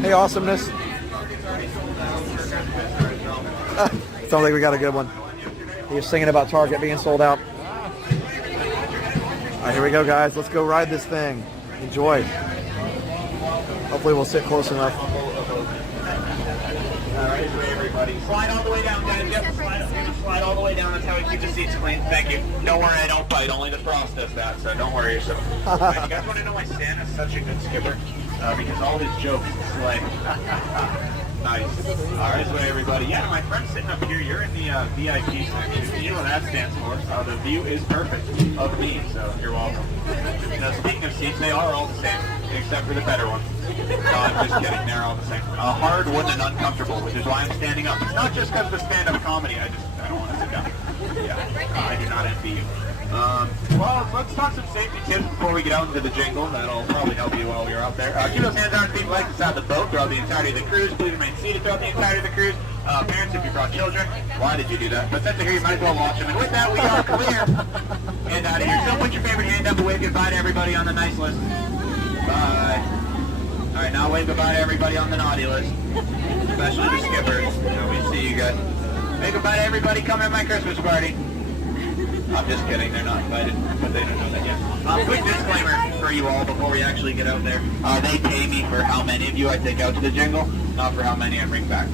Hey, awesomeness. Sounds like we got a good one. He was singing about Target being sold out. All right, here we go, guys. Let's go ride this thing. Enjoy. Hopefully we'll sit close enough. All right, everybody. Slide all the way down, guys. Yep, slide all the way down. That's how we keep the seats clean. Thank you. Don't worry, I don't bite. Only the frost does that, so don't worry yourself. You guys want to know why Santa's such a good skipper? Because all his jokes slay. Nice. All right, this way, everybody. Yeah, my friend sitting up here, you're in the VIP section. You know what that stands for. The view is perfect of me, so you're welcome. Now, speaking of seats, they are all the same, except for the better ones. No, I'm just kidding. They're all the same. Hard, wooden, and uncomfortable, which is why I'm standing up. It's not just because of the stand-up comedy. I don't want to sit down. Yeah, I do not envy you. Well, let's talk some safety tips before we get out into the jingle. That'll probably help you while you're out there. Keep those hands on feet legs inside the boat throughout the entirety of the cruise. Please remain seated throughout the entirety of the cruise. Parents, if you brought children, why did you do that? But since they're here, you might as well watch them. And with that, we are clear. And out of here. So put your favorite hand up and wave goodbye to everybody on the nice list. Bye. All right, now wave goodbye to everybody on the naughty list, especially the skippers. We see you guys. Say goodbye to everybody coming to my Christmas party. I'm just kidding, they're not invited, but they don't know that yet. Quick disclaimer for you all before we actually get out there. They pay me for how many of you I take out to the jingle, not for how many I bring back.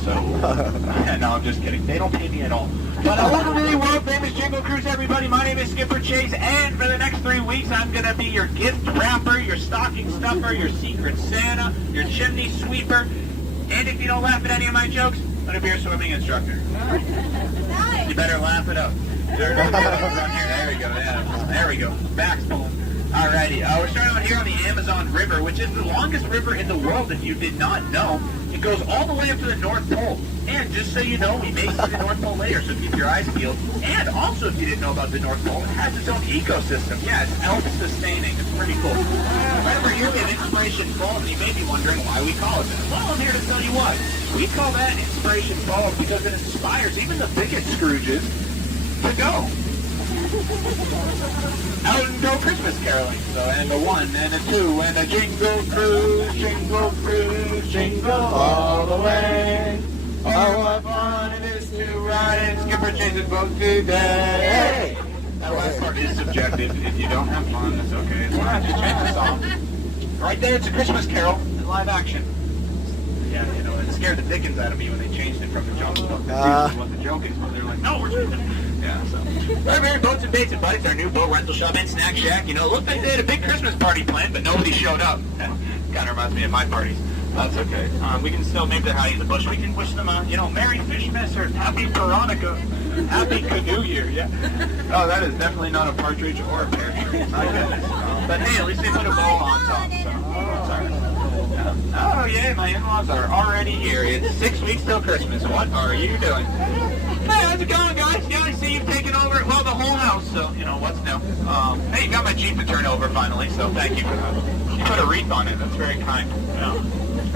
So, no, I'm just kidding. They don't pay me at all. But welcome to the world famous Jingle Cruise, everybody. My name is Skipper Chaise, and for the next 3 weeks, I'm going to be your gift wrapper, your stocking stuffer, your secret Santa, your chimney sweeper, and if you don't laugh at any of my jokes, I'm going to be your swimming instructor. You better laugh it up. There we go. Yeah. There we go. Back's full. Alrighty. We're starting out here on the Amazon River, which is the longest river in the world, if you did not know. It goes all the way up to the North Pole. And just so you know, we may see the North Pole later, so keep your eyes peeled. And also, if you didn't know about the North Pole, it has its own ecosystem. Yeah, it's self-sustaining. It's pretty cool. Right over here, we have Inspiration Falls, and you may be wondering why we call it that. Well, I'm here to tell you why. We call that Inspiration Falls because it inspires even the biggest Scrooges to go out and go Christmas caroling. So, and a 1 and a 2 and a jingle cruise, jingle all the way. Oh, what fun it is to ride in Skipper Chaise's boat today. That last part is subjective. If you don't have fun, that's okay. It's fine. Just change the song. Right there, it's a Christmas Carol in live action. Yeah, you know, it scared the dickens out of me when they changed it from the Jungle Book. What the joke is, but they're like, no, we're changing it. Yeah, so. Right here, Boats and Baits and Buddies, our new boat rental shop and snack shack. You know, it looked like they had a big Christmas party planned, but nobody showed up. Kind of reminds me of my parties. That's okay. We can still maybe they're hiding in the bush. We can wish them a, you know, Merry Fishmas or Happy Veronica, Happy Canoe Year. Yeah. Oh, that is definitely not a partridge or a pear tree. My goodness. But hey, at least they put a bow on top. So, sorry. Oh yeah, my in-laws are already here. It's 6 weeks till Christmas. What are you doing? Hey, how's it going, guys? Yeah, I see you've taken over, well, the whole house, so, you know, what's new? Hey, you got my Jeep to turn over finally, so thank you for that. You put a wreath on it, that's very kind. Yeah.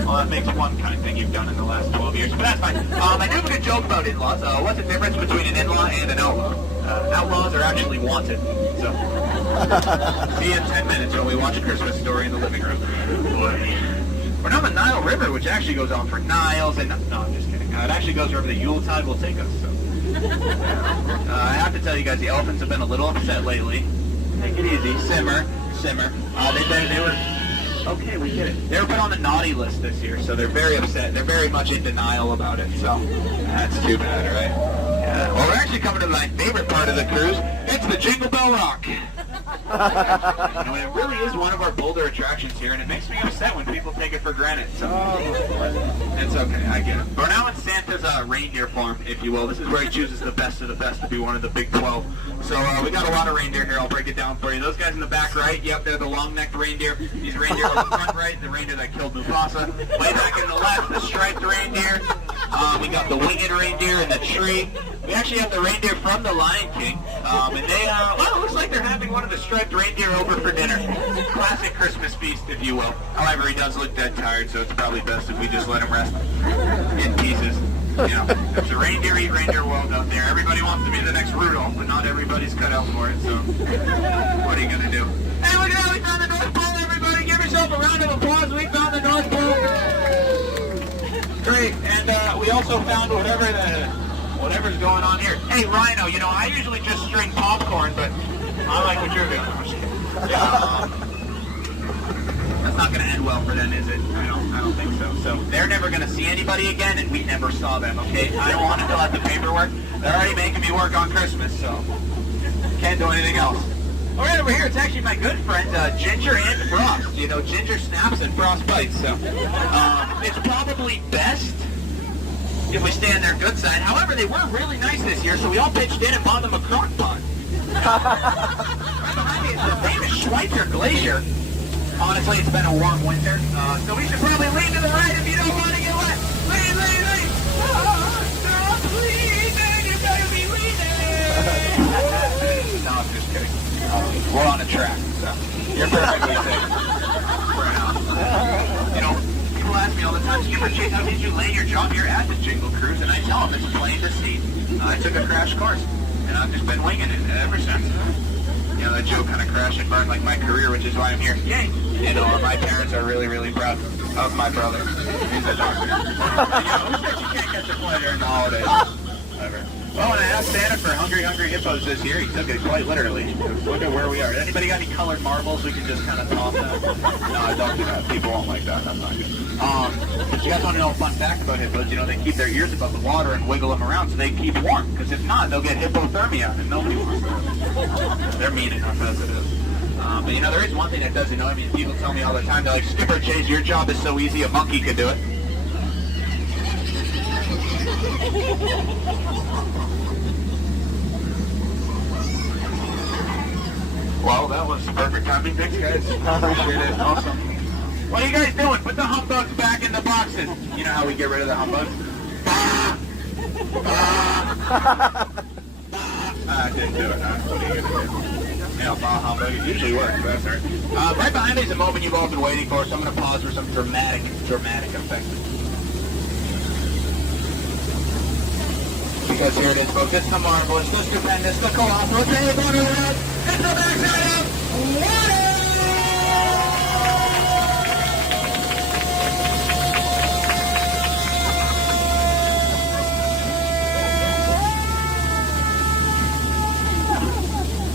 Well, that makes one kind thing you've done in the last 12 years, but that's fine. I do have a good joke about in-laws. What's the difference between an in-law and an outlaw? Outlaws are actually wanted, so. See you in 10 minutes when we watch a Christmas Story in the living room. Boy. We're on the Nile River, which actually goes on for Niles, and no, I'm just kidding. It actually goes wherever the Yuletide will take us. So. I have to tell you guys, the elephants have been a little upset lately. Take it easy. Simmer. They were... Okay, we get it. They were put on the naughty list this year, so they're very upset. They're very much in denial about it, so that's too bad, right? Yeah. Well, we're actually coming to my favorite part of the cruise. It's the Jingle Bell Rock. You know, it really is one of our bolder attractions here, and it makes me upset when people take it for granted. So it's okay, I get it. We're now in Santa's reindeer farm, if you will. This is where he chooses the best of the best to be one of the big 12. So we got a lot of reindeer here. I'll break it down for you. Those guys in the back right, yep, they're the long-necked reindeer. These reindeer on the front right, the reindeer that killed Mufasa. Way back in the left, the striped reindeer. We got the winged reindeer in the tree. We actually have the reindeer from the Lion King, and they, well, it looks like they're having one of the striped reindeer over for dinner. Classic Christmas feast, if you will. However, he does look dead tired, so it's probably best if we just let him rest in pieces. You know, it's a reindeer eat reindeer world out there. Everybody wants to be the next Rudolph, but not everybody's cut out for it, so what are you going to do? Hey, look at that, we found the North Pole, everybody. Give yourself a round of applause. We found the North Pole. And we also found whatever's going on here. Hey, Rhino, you know, I usually just string popcorn, but I like what you're doing. I'm just kidding. That's not going to end well for them, is it? I don't think so. So they're never going to see anybody again, and we never saw them, okay? I don't want to fill out the paperwork. They're already making me work on Christmas, so can't do anything else. All right, over here, it's actually my good friend, Ginger and Frost. You know, Ginger snaps and Frost bites, so it's probably best if we stay on their good side. However, they were really nice this year, so we all pitched in and bought them a crock pot. Right behind me is the famous Schweitzer Glacier. Honestly, it's been a warm winter, so we should probably lean to the right if you don't want to get wet. Lean, lean, lean! Oh, stop leaning, you better be leaning! No, I'm just kidding. We're on a track, so you're perfectly safe for now. You know, people ask me all the time, Skipper Chaise, how did you land your job here at the Jingle Cruise? And I tell them it's plain to see. I took a crash course, and I've just been winging it ever since. You know, that joke kind of crashed and burned like my career, which is why I'm here. Yay! You know, my parents are really, really proud of my brother. He's a doctor. You know, who says you can't catch a flight during the holidays? Whatever. Well, when I asked Santa for Hungry Hungry Hippos this year, he took it quite literally. Look at where we are. Anybody got any colored marbles we can just kind of toss that? No, I don't do that. People won't like that. That's not good. But you guys want to know a fun fact about hippos? You know, they keep their ears above the water and wiggle them around so they keep warm. Because if not, they'll get hypothermia, and nobody wants that. They're mean enough as it is. But you know, there is one thing that does annoy me. People tell me all the time, they're like, Skipper Chaise, your job is so easy, a monkey could do it. Well, that was perfect timing. Thanks, guys. Appreciate it. Awesome. What are you guys doing? Put the humbugs back in the boxes. You know how we get rid of the humbugs? I didn't do it. What are you going to do? You know, humbug. It usually works. That's all right. Right behind me is a moment you've all been waiting for, so I'm going to pause for some dramatic effect. Because here it is, folks. It's the marvelous, the stupendous, the colossal, it's the world. It's the backside of water!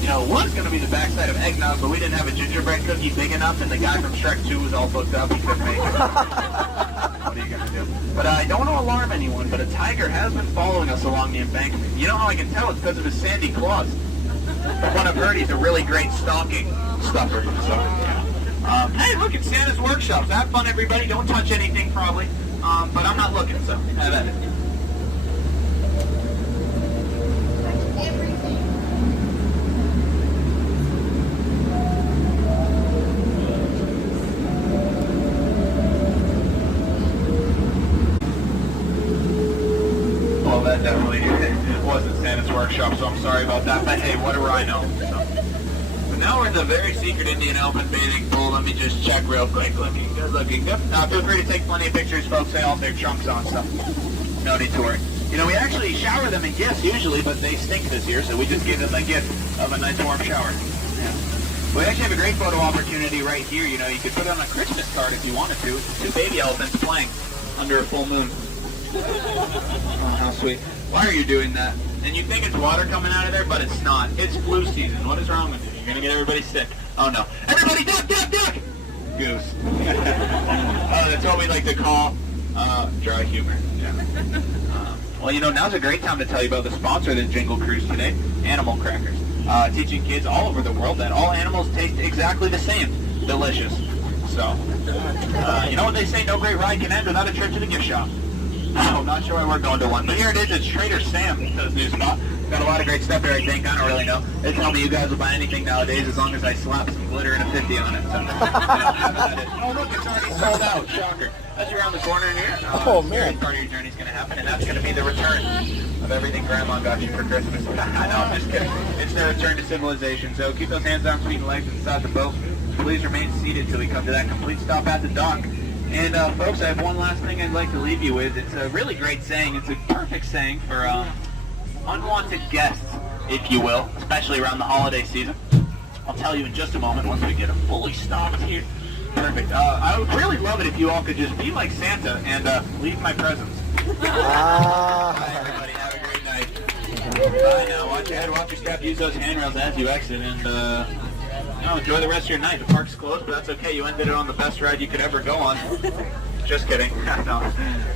You know, it was going to be the backside of eggnog, but we didn't have a gingerbread cookie big enough, and the guy from Shrek 2 was all booked up. He couldn't make it. What are you going to do? But I don't want to alarm anyone, but a tiger has been following us along the embankment. You know how I can tell? It's because of his sandy claws. From what I've heard, he's a really great stocking stuffer. So, yeah. Hey, look, it's Santa's workshops. Have fun, everybody. Don't touch anything, probably. But I'm not looking, so have at it. That definitely wasn't Santa's workshop, so I'm sorry about that. But hey, what do I know? So now we're in the very secret Indian elephant bathing pool. Let me just check real quick. Looking good. Feel free to take plenty of pictures, folks. They all have their trunks on, so no need to worry. You know, we actually shower them in gifts usually, but they stink this year, so we just gave them the gift of a nice warm shower. Yeah. We actually have a great photo opportunity right here. You know, you could put it on a Christmas card if you wanted to. It's 2 baby elephants playing under a full moon. Oh, how sweet. Why are you doing that? And you think it's water coming out of there, but it's not. It's flu season. What is wrong with you? You're going to get everybody sick. Oh, no. Everybody duck, duck, duck! Goose. Oh, that's what we like to call dry humor. Yeah. Well, you know, now's a great time to tell you about the sponsor of the Jingle Cruise today, Animal Crackers. Teaching kids all over the world that all animals taste exactly the same. Delicious. So, you know what they say, no great ride can end without a trip to the gift shop. I'm not sure why we're going to one, but here it is. It's Trader Sam's new spot. Got a lot of great stuff here, I think. I don't really know. They tell me you guys will buy anything nowadays as long as I slap some glitter and a 50 on it. So, oh, look, it's already sold out. Shocker. That's around the corner in here. Oh, man. Part of your journey is going to happen, and that's going to be the return of everything Grandma got you for Christmas. No, I'm just kidding. It's the return to civilization. So keep those hands, arms, feet, and legs inside the boat. Please remain seated till we come to that complete stop at the dock. And folks, I have one last thing I'd like to leave you with. It's a really great saying. It's a perfect saying for unwanted guests, if you will, especially around the holiday season. I'll tell you in just a moment once we get it fully stocked here. Perfect. I would really love it if you all could just be like Santa and leave my presents. Bye, everybody. Have a great night. Bye now. Watch your head, watch your step. Use those handrails as you exit, and enjoy the rest of your night. The park's closed, but that's okay. You ended it on the best ride you could ever go on. Just kidding. No,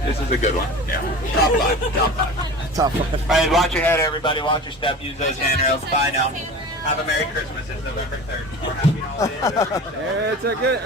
this is a good one. Yeah. Top five. Top five. Top five. All right, watch your head, everybody. Watch your step. Use those handrails. Bye now. Have a Merry Christmas. It's November 3rd. Or Happy Holidays. It's a good.